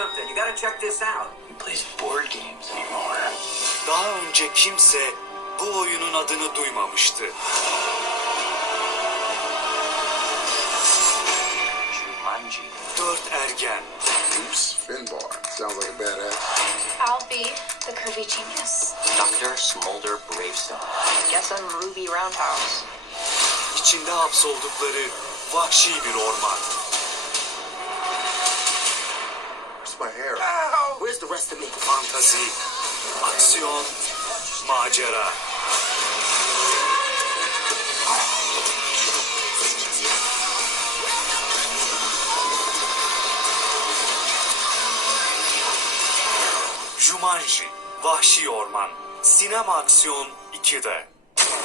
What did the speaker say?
something. You gotta check this out. Who plays board games anymore? Daha önce kimse bu oyunun adını duymamıştı. Jumanji. 4 ergen. Oops, Finbar. Sounds like a badass. I'll be the curvy genius. Dr. Smolder Bravestone. Guess I'm Ruby Roundhouse. İçinde hapsoldukları vahşi bir orman. Where's my hair? Where's the rest of me? Fantazi, aksiyon, macera. Jumanji, Vahşi Orman, Sinema Aksiyon 2'de.